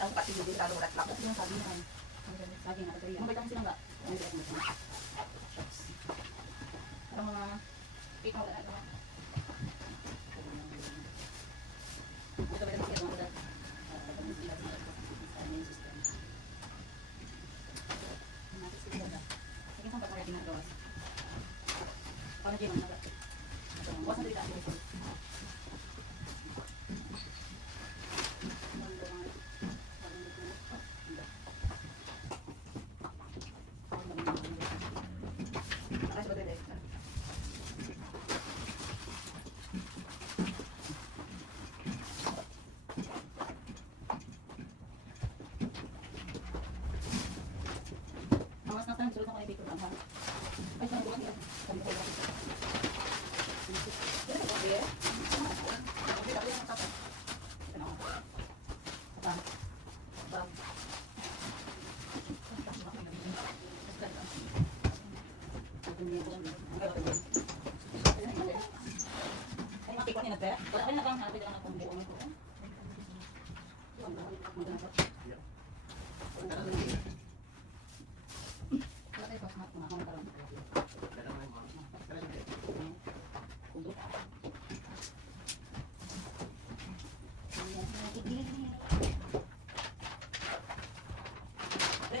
Ang pati hindi lalo ulat lang. Yung sabi niya. Sabi nga ito. Ang baitang sila nga. Ang mga ikaw na ito. Ito ba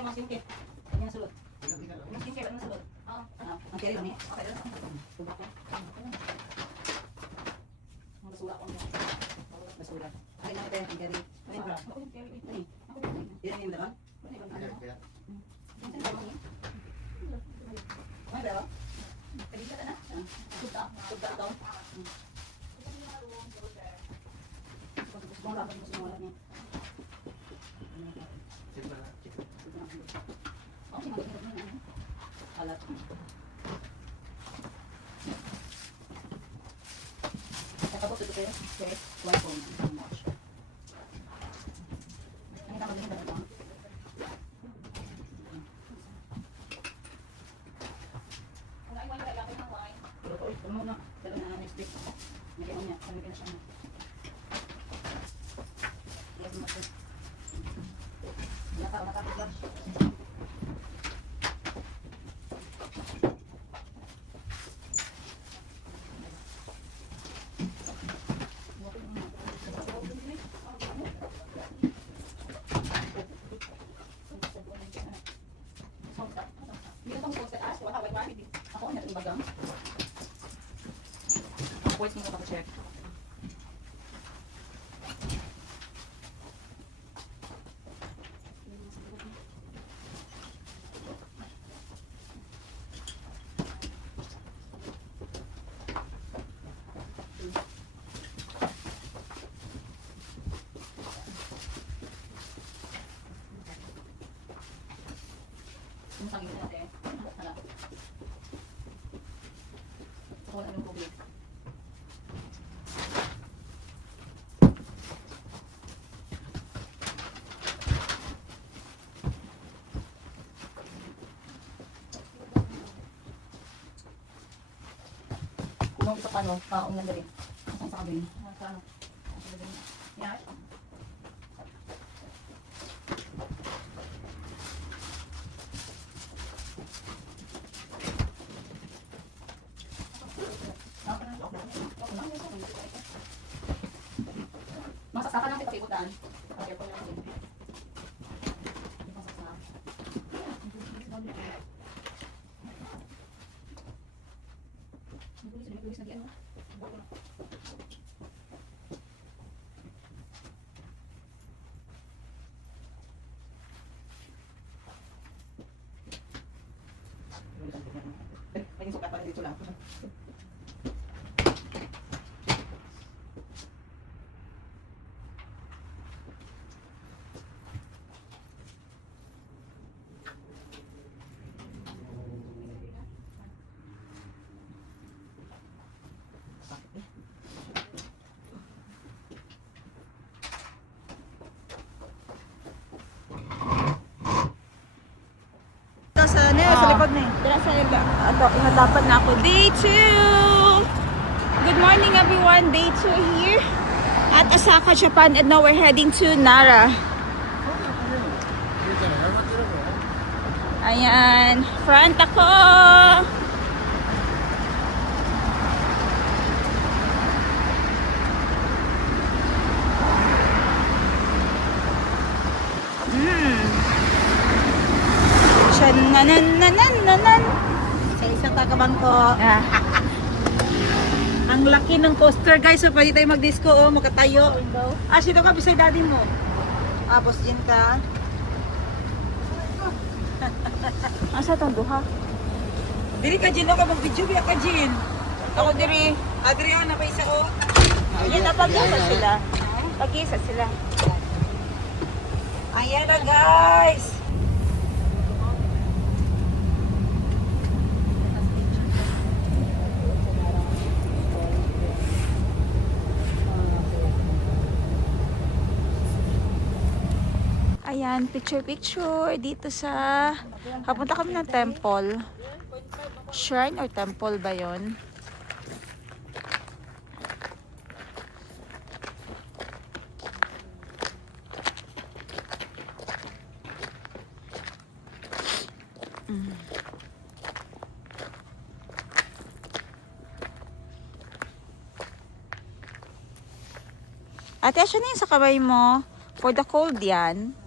yung mga singkit. Ano na sulod? Yung singkit, ano na sulod? Oo. Ang kiri lang eh. Okay lang. Tubak ko. Ang basura ko. Basura. Ay, naman tayo. Ang kiri. Ano yung basura? Ako yung kiri. Ano yung? Ako yung kiri. Yan yung daman? Ano yung daman? Ano yung daman? Ano yung daman? Kabila ka na? Tugta. Tugta ito. Bongga. Bongga niya. Alat. Tapos ito kayo, okay, white phone. Ang tawag nito ba? Wala yung wala lang ng wine. Pero ito muna, dalo na next week. Nagyan niya, kami na siya. Yes, mo. Nakapit lang. Voice mo ka check. Sumasangin natin. Hala. So, kung anong COVID. Kung ito pa, no? Kaong lang galing. Saan sa kabin? Sa ano? Yan. Masasaka lang kita ibutan. Okay po lang. Naging sukat pa dito lang. Lakad na eh. Dala sa ihadapan na ako. Day 2! Good morning everyone. Day 2 here at Osaka, Japan, and now we're heading to Nara. Ayan, front ako! Nan. Sa isang kakabangko. Ah. Ang laki ng poster guys. So pwede tayo mag-disco o makatayo. Sito ka beside daddy mo. Tapos dyan ka. Asa itong duha? Diri ka Jin. Ako mag-video biya ka Jin. Ako diri. Adriana pa isa ko. Yan na pag-isa sila. Pag-isa sila. Ayan na guys. Ayan, picture dito sa... Papunta kami ng temple. Shrine or temple ba yun? Ate, asya na yun sa kamay mo? For the cold yan.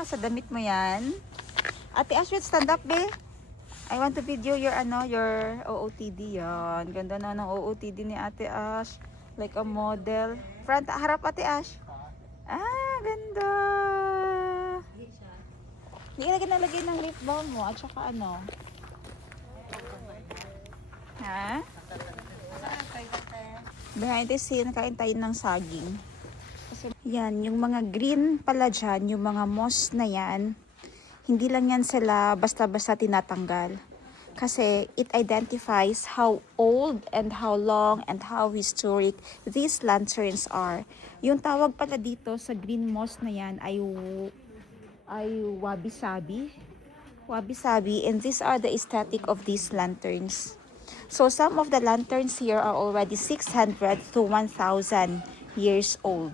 Sa damit mo yan. Ate Ash, stand up, be. I want to video your, your OOTD yan. Ganda na ng OOTD ni Ate Ash. Like a model. Front, harap Ate Ash. Ganda. Hindi ka nalagay ng lip balm mo at saka ano. Ha? Behind the scene, kain tayo ng saging. Yan, yung mga green pala dyan, yung mga moss na yan, hindi lang yan sila basta-basta tinatanggal. Kasi it identifies how old and how long and how historic these lanterns are. Yung tawag pala dito sa green moss na yan ay wabi-sabi. Wabi-sabi, and these are the aesthetic of these lanterns. So some of the lanterns here are already 600 to 1,000 years old.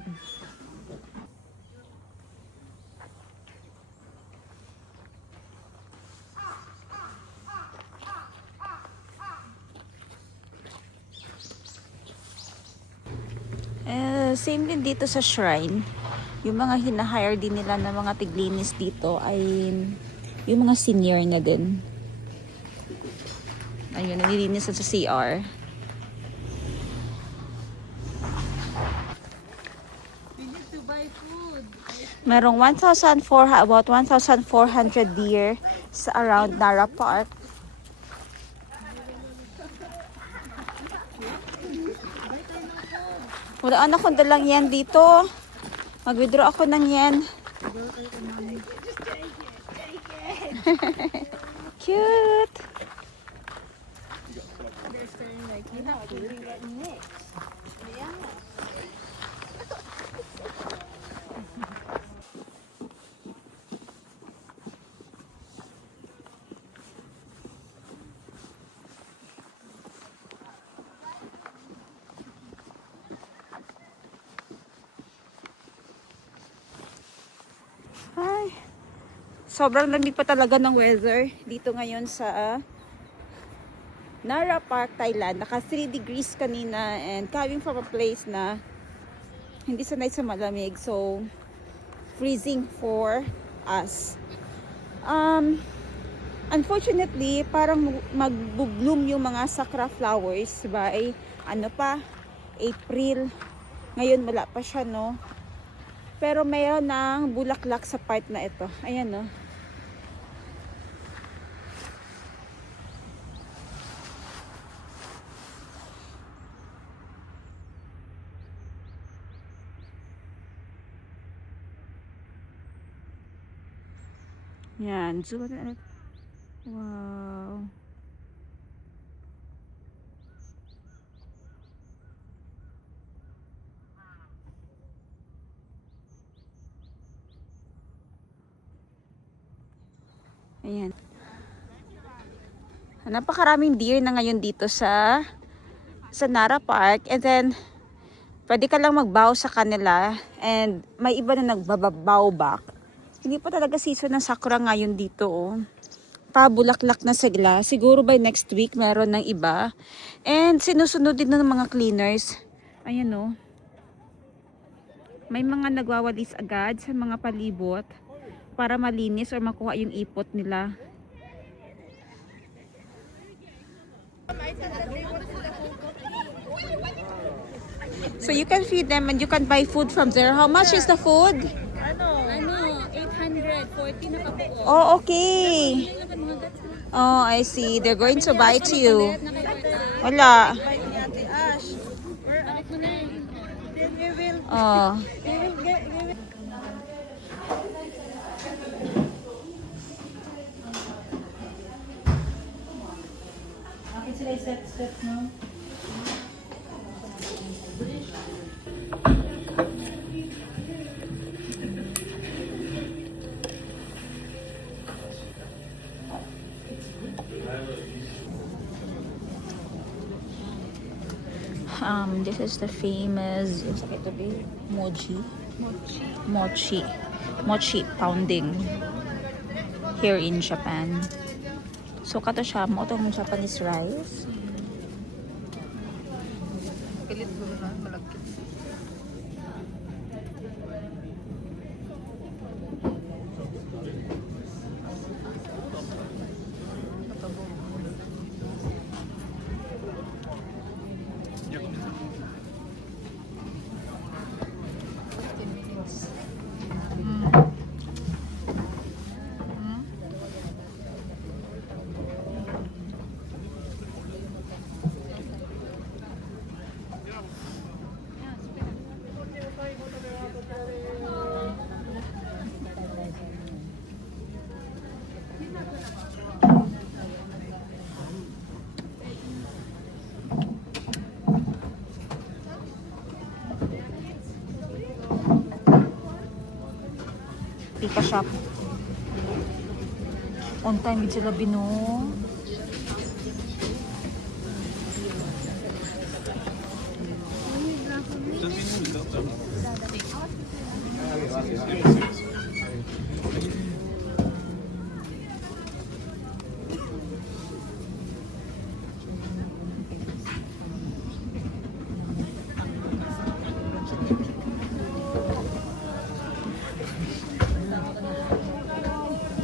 Same din dito sa shrine. Yung mga hinahire din nila na mga tiglinis dito ay yung mga senior na din. Ayun, nililinis sa CR. Merong about 1,400 deer sa around Nara Park. Wala anak ko dalang yan dito. Mag-withdraw ako ng yen. Cute. Ay, sobrang lamig pa talaga ng weather dito ngayon sa Nara Park, Thailand. Naka 3 degrees kanina and coming from a place na hindi sanay sa malamig. So, freezing for us. Unfortunately, parang mag-bloom yung mga sakura flowers by April. Ngayon wala pa siya, no? Pero mayroon ng bulaklak sa part na ito. Ayan, no? Yan. Zoom natin. Wow. Ayan. Napakaraming deer na ngayon dito sa Nara Park. And then, pwede ka lang magbow sa kanila. And may iba na nagbabaw back. Hindi pa talaga season ng sakura ngayon dito. Oh. Pabulaklak na sila. Siguro by next week meron ng iba. And sinusunod din ng mga cleaners. Ayan oh. May mga nagwawalis agad sa mga palibot para malinis or makuha yung ipot nila. So you can feed them and you can buy food from there. How much is the food? 840 na kabuo. Oh, okay. Oh, I see. They're going to buy to you. Wala. Oh. This is the famous mochi pounding here in Japan. So kato siya mo itong Japanese rice. Pika shop. On time din sila bino.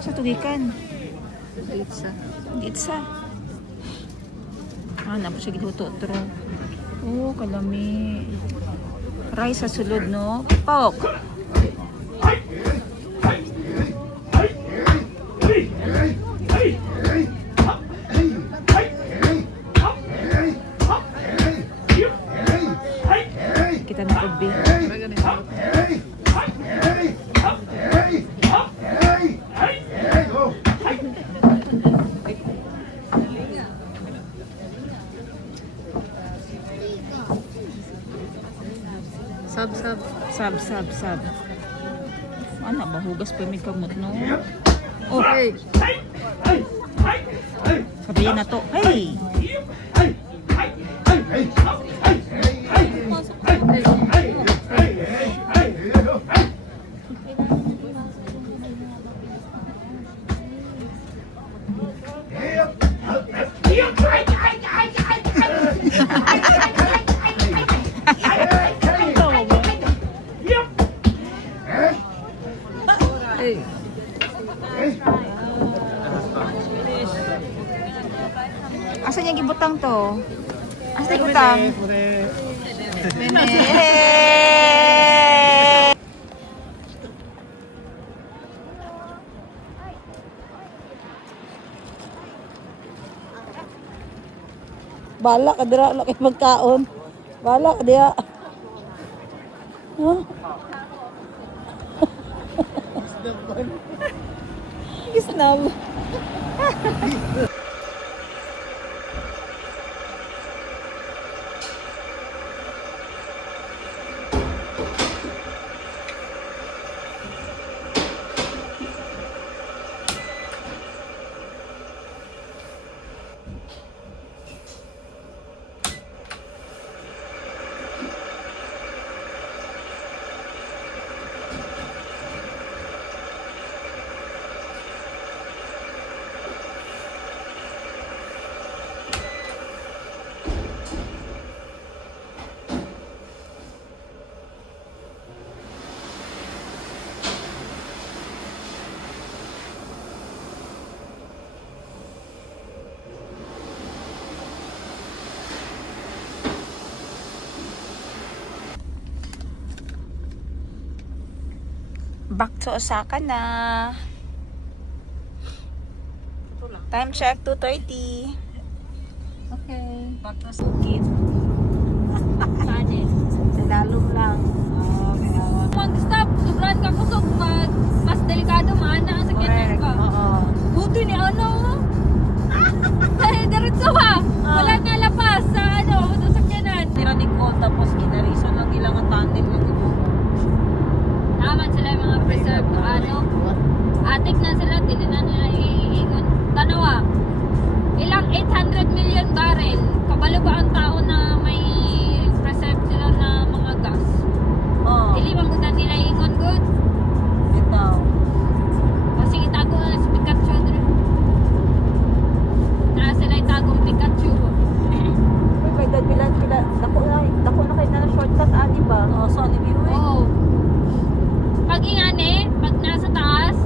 Sa tugikan. Gitsa. Napa siya giluto. Tro. Oh, kalami. Rice sa sulod, no? Pok. Kita na pagbi. Sab. Ano ba? Hugas pa may kamot, no? Oh, hey! Sabihin na to. Hey! Asan yung gibutang to? Asan yung gibutang? Bala ka dira laki magkaon. Bala ka diya. Huh? Gisnab. Back to Osaka na. Time check, 2:30. Okay. Back to Bukit. Kanin. Sa lalong lang. Mag-stop. Sobrang kakusog. Mas delikado maana ang sakyanan ka. Oo. Buti ni ano. Ay, diretso ha. Wala na lapas sa sa sakyanan. Tira ni Cole, tapos ginarison lang nila ang tunnel lang ito. Naman sila yung mga preserve atik na sila, dili na nila iingon. Tanawa, ilang 800 million barrel, kabalo ba ang tao na may preserve sila na mga gas? Oo. Dili bang gudan nila iingon good? Ito. Kasi itago na si Pikachu dre. Na sila itagong Pikachu. Uy, may dadbilan sila. Dako na kayo na shortcut, di ba? Oo, so ano yung Oo. Pag ingani, pag nasa taas,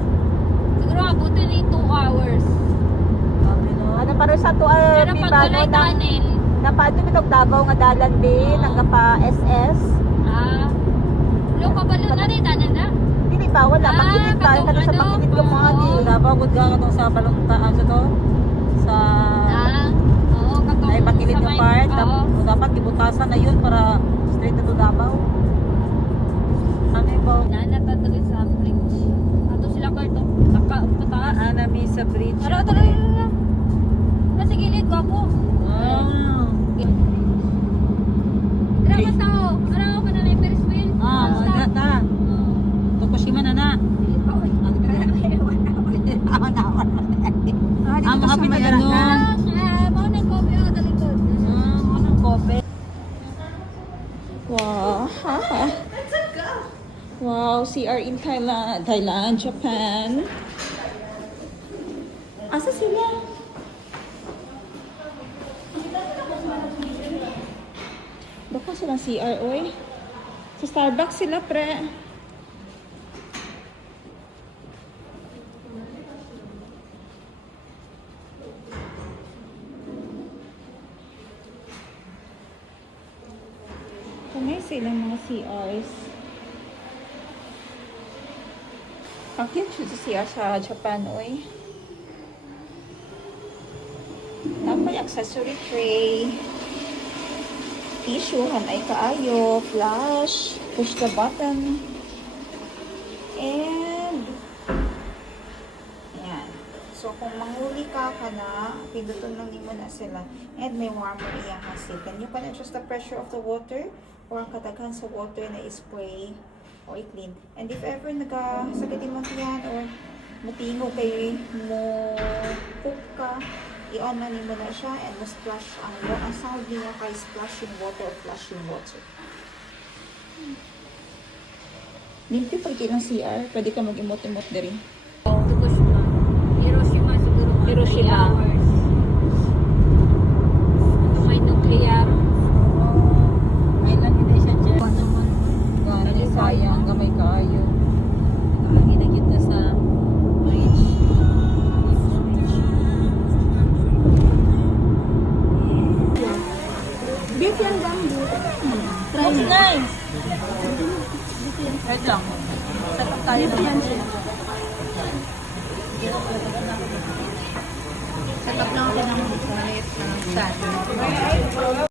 siguro abutin ni 2 hours. Ano para sa to Pero pag walay tunnel, napaado mitog Davao nga dalan din hanggang pa SS. lo kabalo na rin, tanan na. Dili ba wala makinig pa katong kada sa ano, pakinig ko mga di. Davao gud ka katong sa balongtaan sa to. Sa Oo, katong ay pakilid sa yung may- part oo. dapat ibutasan na yun para straight na to Davao. Ano ba? Nana pa tuloy sa bridge. Ato sila karto. Taka, pataas. Anami sa bridge. Tara, tara, tara. Nasa gilid, gwapo. Tara, mas tao. Tara, ako pa na na yung Ferris wheel. Maganda ta. Tokushima na na. Ang mga pinagano. Mga nang kopi ako sa likod. Anong kope? Wow. Wow, CR in Thailand, Japan. Asa sila? Baka silang CR, oy. Sa Starbucks sila, pre. Kamay silang mga CRs. Ang cute siya sa CR sa Japan, oy. Tapos accessory tray. Tissue, hanay kaayo, flash, push the button. And, yan. So, kung manghuli ka na, pindutin lang din mo na sila. And may warmer iyang hasit. Then you can adjust the pressure of the water or ang kataghan sa water na spray or i-clean. And if ever nagkasagatin mo yan or matingo kayo mo poop ka, i-on na mo na siya and mo splash ang sound niya kay splashing water or flashing water. Limpyo pag ng CR, pwede ka mag-emot-emot na rin. Fukushima. Hiroshima siguro mga Hiroshima. 3 hours. Ito may nuclear. Kailan hindi siya dyan? Gani, sayang, gamay kaayo. Lagi na kita sa bridge. Beef yan bamboo. That's nice. Wait lang. Set up tayo naman.